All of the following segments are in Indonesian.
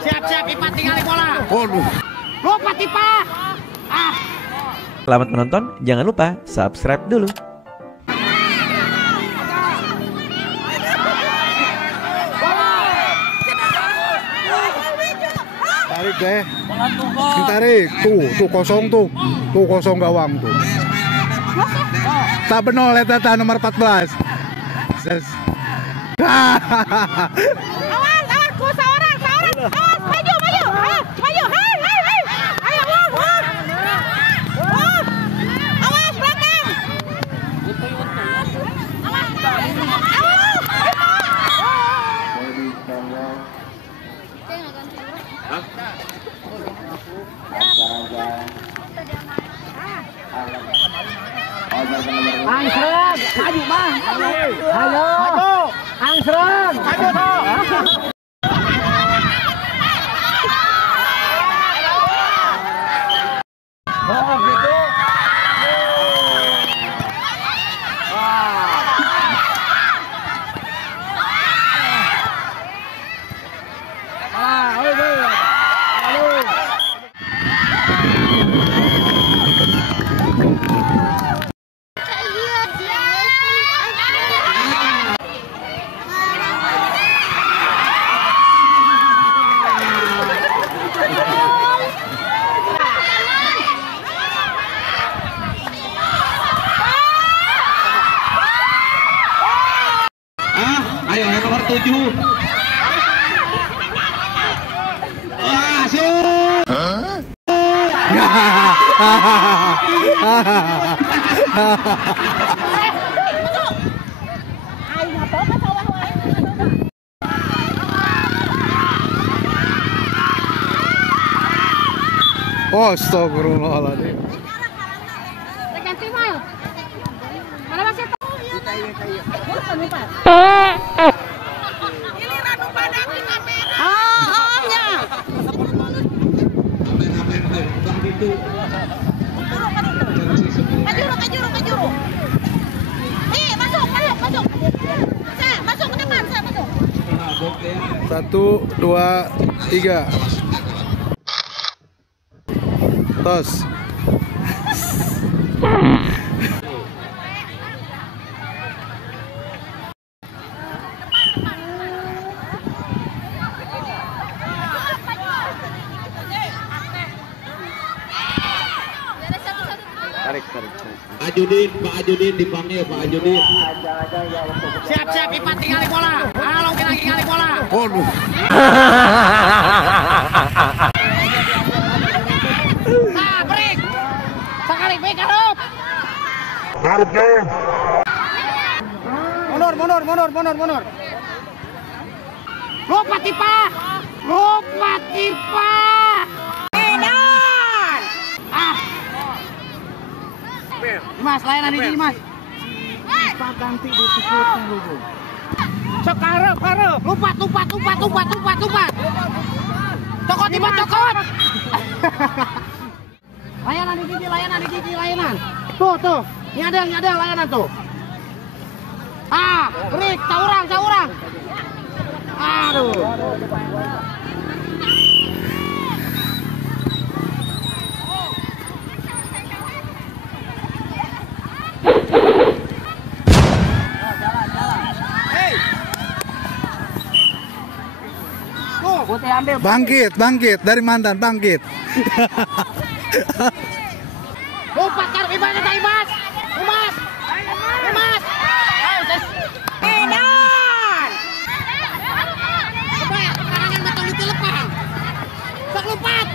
Siap-siap Ipan tinggalin bola. Waduh. Lupa Tipa. Selamat menonton, jangan lupa subscribe dulu. Tarik deh. Tarik. Tuh kosong tuh. Tuh kosong gawang tuh. Tak benol eta nomor 14. Awas, ku seorang. Awas, maju. Ayo, hai. Ayo, wah. Awas belakang. Angsreng, maju bang. Ayo. Angsreng. Oh gitu. Ayo nomor 7. Astagfirullahaladzim. Ganti mal. Mana masih giliran pada di kamera. Ya. Kajuru. Masuk. Masuk ke depan, saya masuk. 1, 2, 3. Tos. Tarik. Pak Ajudin dipanggil Pak Ajudin. Siap Ipan tinggalin bola. Halo kita tinggalin bola. Waduh. Break. Sekali break harap. Mundur. Lupa Tipa. Edan. Mas, layanan ini Mas. Pak ganti di tiketnya dulu. Sok harap. Lupa. Cokot. Layanan di gigi. Tuh. Ini ada layanan tuh. Break, saurang. Aduh. Bangkit dari mantan bangkit. Lupa karep ibadah tak Imas. Edan. Coba karangan betul itu lepas. Sok lupat.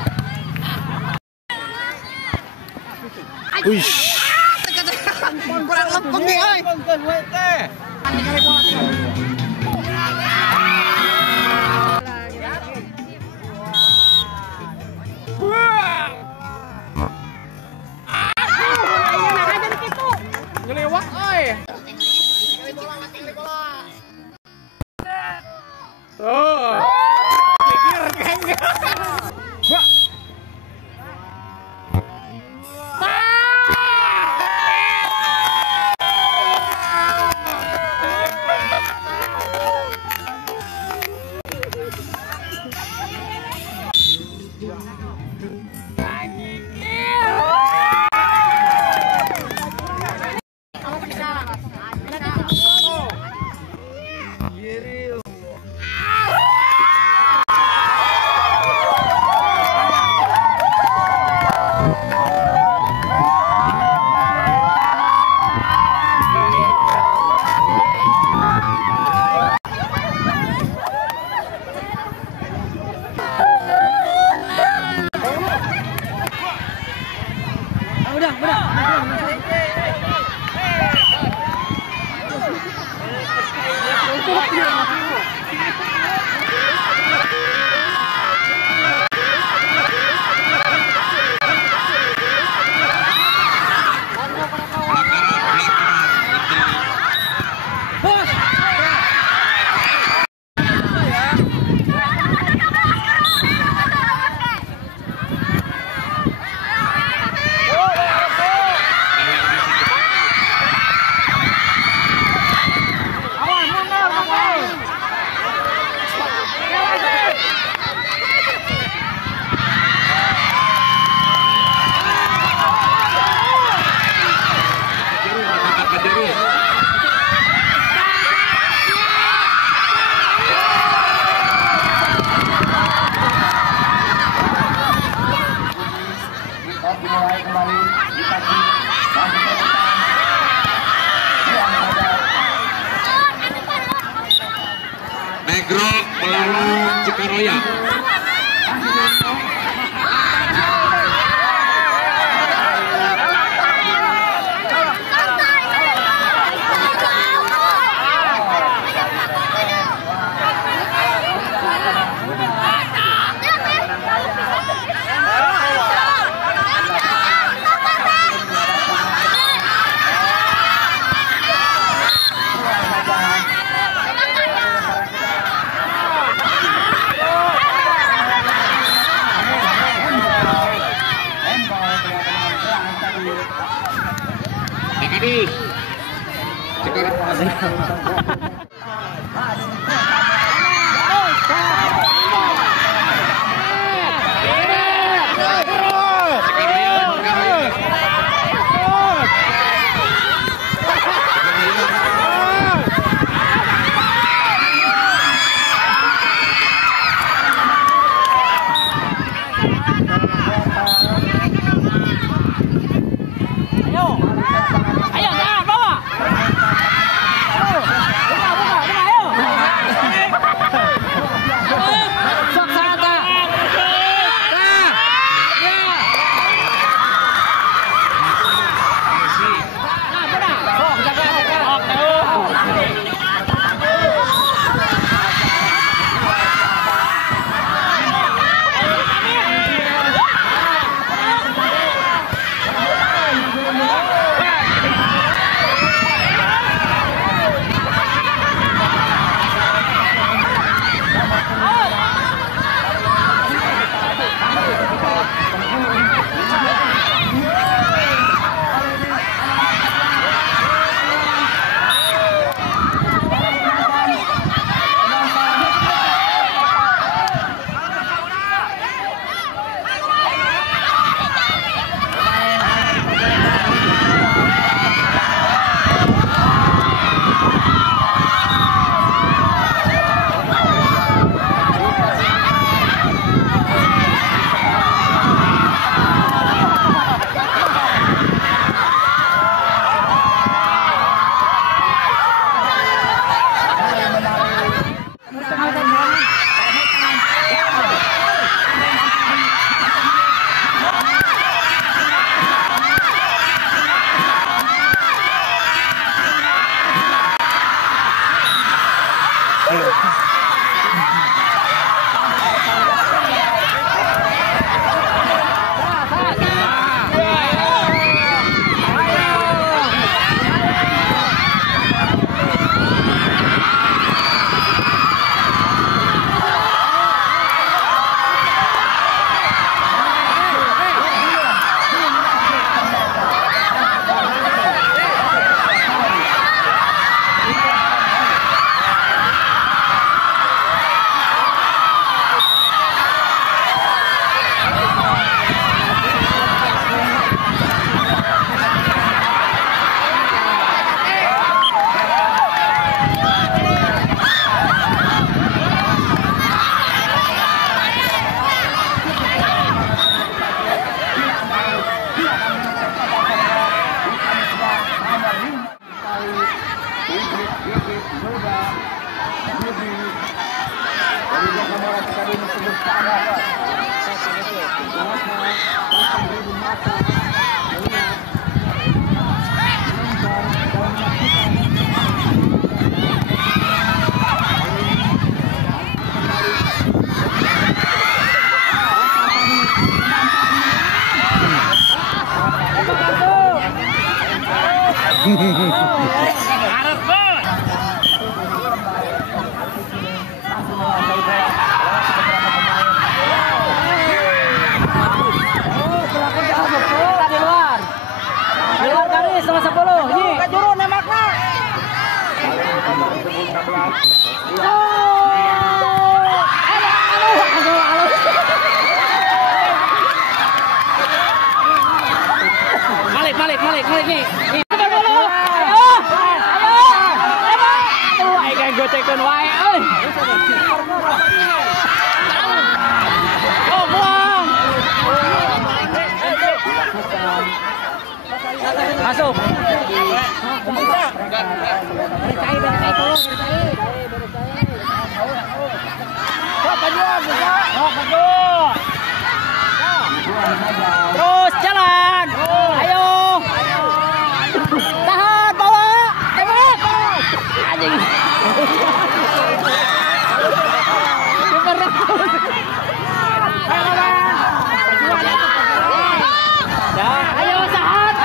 Wih. Kurang lempeng nih, oi. Ngelewak, oi. Tuh. Gigir. Dimulai kembali dikasih Negro melawan Cikaroya. Ini Balik nih. Gocekeun wae euy. Oh, buang. Masuk. Terus jalan. Ayo. Tahan bawa. Tembak. Anjing. Ayo sahat.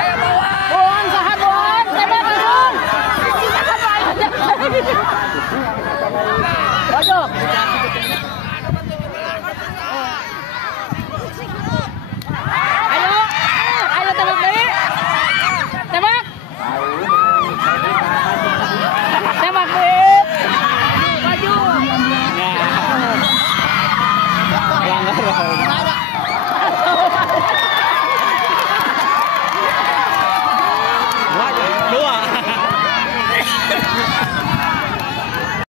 Bohong sahat bohong. Tembak bohong. Masuk. Ayo. Ayo tembak deui. Tembak. Tembak deui. Maju.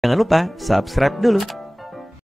Jangan lupa subscribe dulu.